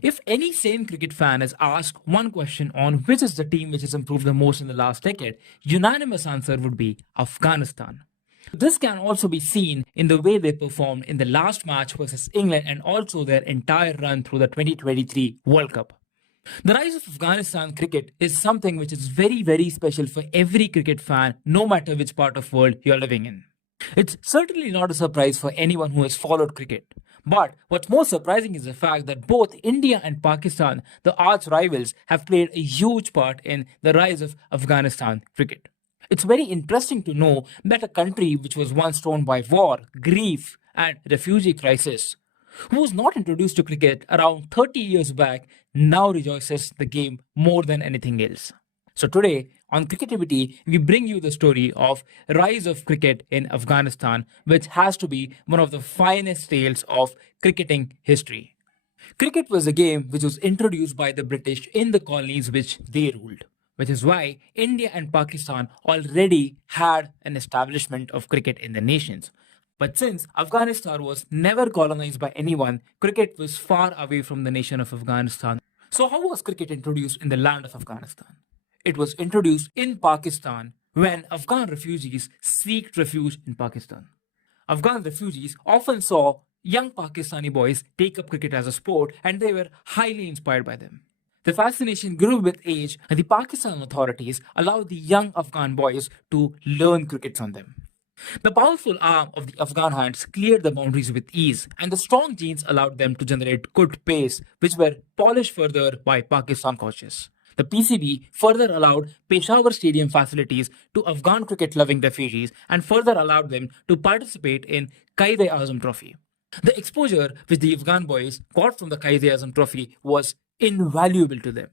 If any sane cricket fan is asked one question on which is the team which has improved the most in the last decade, unanimous answer would be Afghanistan. This can also be seen in the way they performed in the last match versus England and also their entire run through the 2023 World Cup. The rise of Afghanistan cricket is something which is very, very special for every cricket fan, no matter which part of the world you're living in. It's certainly not a surprise for anyone who has followed cricket. But what's more surprising is the fact that both India and Pakistan, the arch rivals, have played a huge part in the rise of Afghanistan cricket. It's very interesting to know that a country which was once torn by war, grief, and refugee crisis, who was not introduced to cricket around 30 years back, now rejoices the game more than anything else. So today on Cricketivity, we bring you the story of rise of cricket in Afghanistan, which has to be one of the finest tales of cricketing history. Cricket was a game which was introduced by the British in the colonies which they ruled, which is why India and Pakistan already had an establishment of cricket in the nations. But since Afghanistan was never colonized by anyone, cricket was far away from the nation of Afghanistan. So how was cricket introduced in the land of Afghanistan? It was introduced in Pakistan when Afghan refugees sought refuge in Pakistan. Afghan refugees often saw young Pakistani boys take up cricket as a sport and they were highly inspired by them. The fascination grew with age and the Pakistan authorities allowed the young Afghan boys to learn cricket from them. The powerful arm of the Afghan hands cleared the boundaries with ease, and the strong genes allowed them to generate good pace, which were polished further by Pakistan coaches. The PCB further allowed Peshawar Stadium facilities to Afghan cricket-loving refugees and further allowed them to participate in Quaid-e-Azam Trophy. The exposure which the Afghan boys got from the Quaid-e-Azam Trophy was invaluable to them.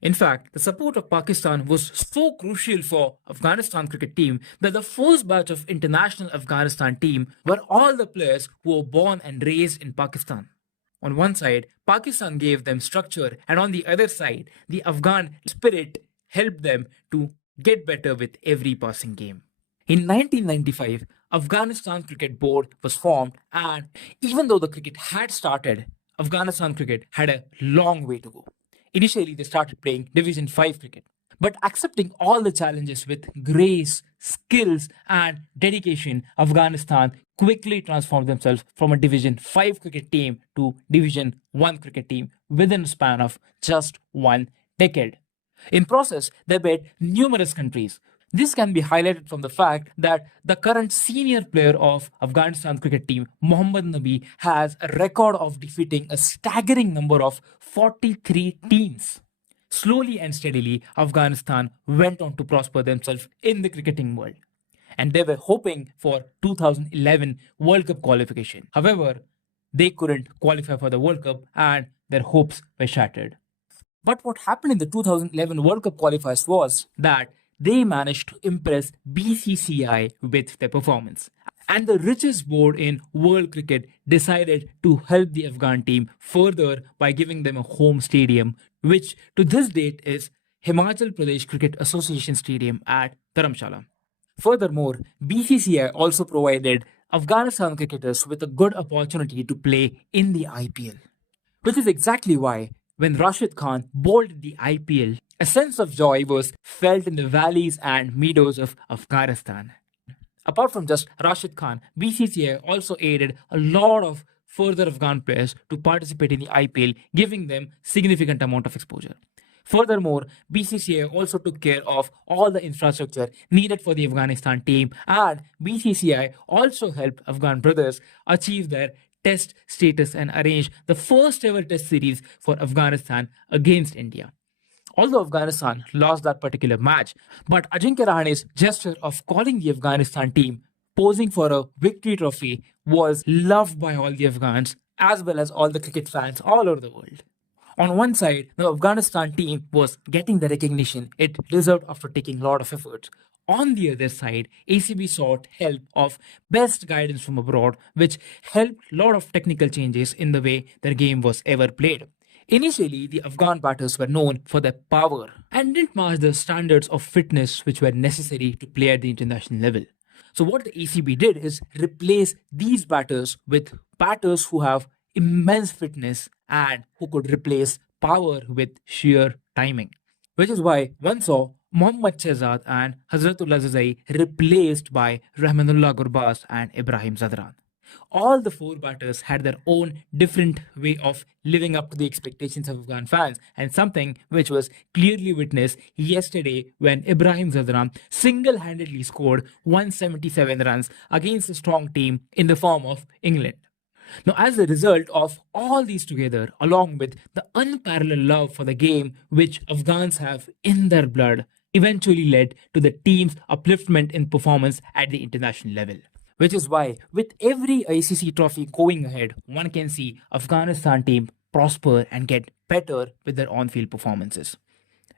In fact, the support of Pakistan was so crucial for Afghanistan cricket team that the first batch of international Afghanistan team were all the players who were born and raised in Pakistan. On one side, Pakistan gave them structure, and on the other side, the Afghan spirit helped them to get better with every passing game. In 1995, Afghanistan Cricket Board was formed, and even though the cricket had started, Afghanistan cricket had a long way to go. Initially, they started playing Division 5 cricket. But accepting all the challenges with grace, skills, and dedication, Afghanistan quickly transformed themselves from a Division 5 cricket team to Division 1 cricket team within a span of just 1 decade. In process, they beat numerous countries. This can be highlighted from the fact that the current senior player of Afghanistan cricket team, Mohammad Nabi, has a record of defeating a staggering number of 43 teams. Slowly and steadily, Afghanistan went on to prosper themselves in the cricketing world. And they were hoping for 2011 World Cup qualification. However, they couldn't qualify for the World Cup and their hopes were shattered. But what happened in the 2011 World Cup qualifiers was that they managed to impress BCCI with their performance. And the richest board in world cricket decided to help the Afghan team further by giving them a home stadium, which to this date is Himachal Pradesh Cricket Association Stadium at Dharamshala. Furthermore, BCCI also provided Afghanistan cricketers with a good opportunity to play in the IPL. Which is exactly why, when Rashid Khan bowled the IPL, a sense of joy was felt in the valleys and meadows of Afghanistan. Apart from just Rashid Khan, BCCI also aided a lot of further Afghan players to participate in the IPL, giving them significant amount of exposure. Furthermore, BCCI also took care of all the infrastructure needed for the Afghanistan team, and BCCI also helped Afghan brothers achieve their test status and arrange the first ever test series for Afghanistan against India. Although Afghanistan lost that particular match, but Ajinkya Rahane's gesture of calling the Afghanistan team posing for a victory trophy was loved by all the Afghans as well as all the cricket fans all over the world. On one side, the Afghanistan team was getting the recognition it deserved after taking a lot of efforts. On the other side, ACB sought help of best guidance from abroad, which helped a lot of technical changes in the way their game was ever played. Initially, the Afghan batters were known for their power and didn't match the standards of fitness which were necessary to play at the international level. So what the ACB did is replace these batters with batters who have immense fitness and who could replace power with sheer timing. Which is why one saw Mohammad Shehzad and Hazratullah Zazai replaced by Rahmanullah Gurbaz and Ibrahim Zadran. All the four batters had their own different way of living up to the expectations of Afghan fans, and something which was clearly witnessed yesterday when Ibrahim Zadran single-handedly scored 177 runs against a strong team in the form of England. Now, as a result of all these together, along with the unparalleled love for the game which Afghans have in their blood, eventually led to the team's upliftment in performance at the international level. Which is why, with every ICC trophy going ahead, one can see Afghanistan team prosper and get better with their on-field performances.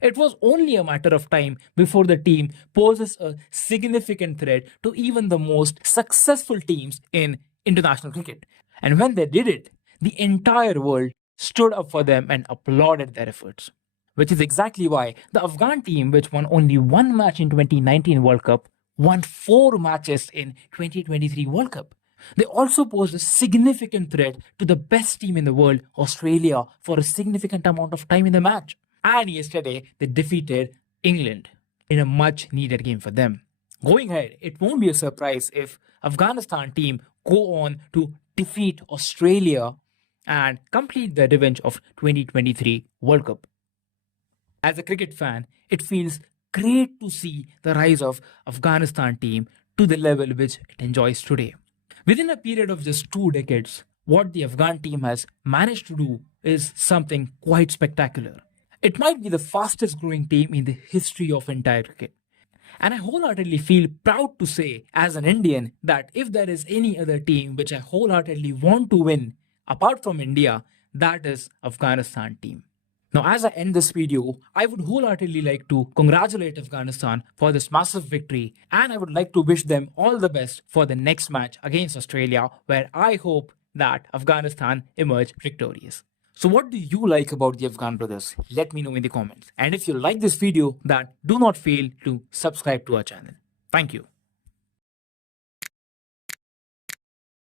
It was only a matter of time before the team poses a significant threat to even the most successful teams in international cricket. And when they did it, the entire world stood up for them and applauded their efforts. Which is exactly why the Afghan team, which won only one match in 2019 World Cup, won 4 matches in 2023 World Cup. They also posed a significant threat to the best team in the world, Australia, for a significant amount of time in the match. And yesterday, they defeated England in a much needed game for them. Going ahead, it won't be a surprise if Afghanistan team go on to defeat Australia and complete the revenge of 2023 World Cup. As a cricket fan, it feels great to see the rise of Afghanistan team to the level which it enjoys today. Within a period of just 2 decades, what the Afghan team has managed to do is something quite spectacular. It might be the fastest growing team in the history of entire cricket. And I wholeheartedly feel proud to say, as an Indian, that if there is any other team which I wholeheartedly want to win, apart from India, that is Afghanistan team. Now, as I end this video, I would wholeheartedly like to congratulate Afghanistan for this massive victory, and I would like to wish them all the best for the next match against Australia, where I hope that Afghanistan emerge victorious. So what do you like about the Afghan brothers? Let me know in the comments. And if you like this video, then do not fail to subscribe to our channel. Thank you.